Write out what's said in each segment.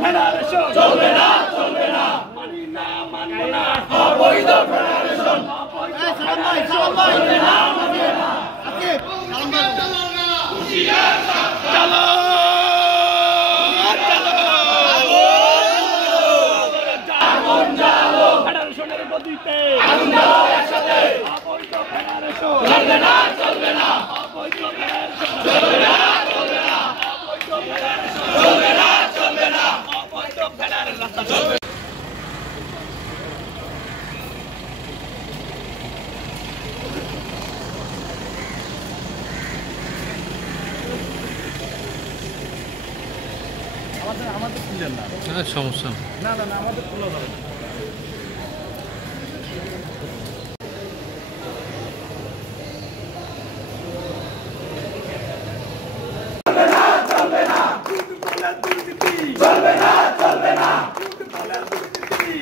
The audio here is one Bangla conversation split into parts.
ফেডারেশন চলবে না, চলবে না, মানি না, মানব না, অবৈধ ফেডারেশন, অবৈধ ফেডারেশন চলবে না, চলবে না, চলো ফেডারেশনের গদিতে একসাথে, অবৈধ ফেডারেশন চলবে না, চলবে না, অবৈধ ফেডারেশন চলবে না, চলবে না, অবৈধ ফেডারেশন চলবে না, চলবে না, অবৈধ ফেডারেশন চলবে। আমাদের খুললেন না, সমস্যা না না না, আমাদের খোলা যাবে না। চলবে না, চলবে না, চলবে না,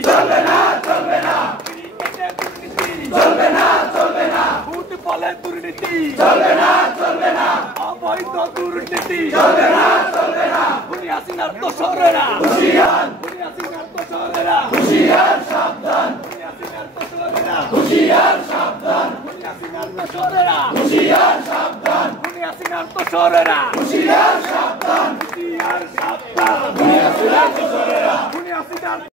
চলবে না, চলবে না, চলবে না, ভোট বলে দুর্নীতি চলবে না, চলবে না, অবৈধ দুর্নীতি চলবে না, চলবে না, খুনি হাসিনার দোসরেরা হুঁশিয়ার, খুনি হাসিনার দোসরেরা হুঁশিয়ার, সাবধান, খুনি হাসিনার দোসরেরা হুঁশিয়ার, সাবধান, খুনি হাসিনার দোসরেরা হুঁশিয়ার, সাবধান, খুনি হাসিনার দোসরেরা হুঁশিয়ার, সাবধান, হুঁশিয়ার, সাবধান, খুনি হাসিনার দোসরেরা খুনি হাসিনার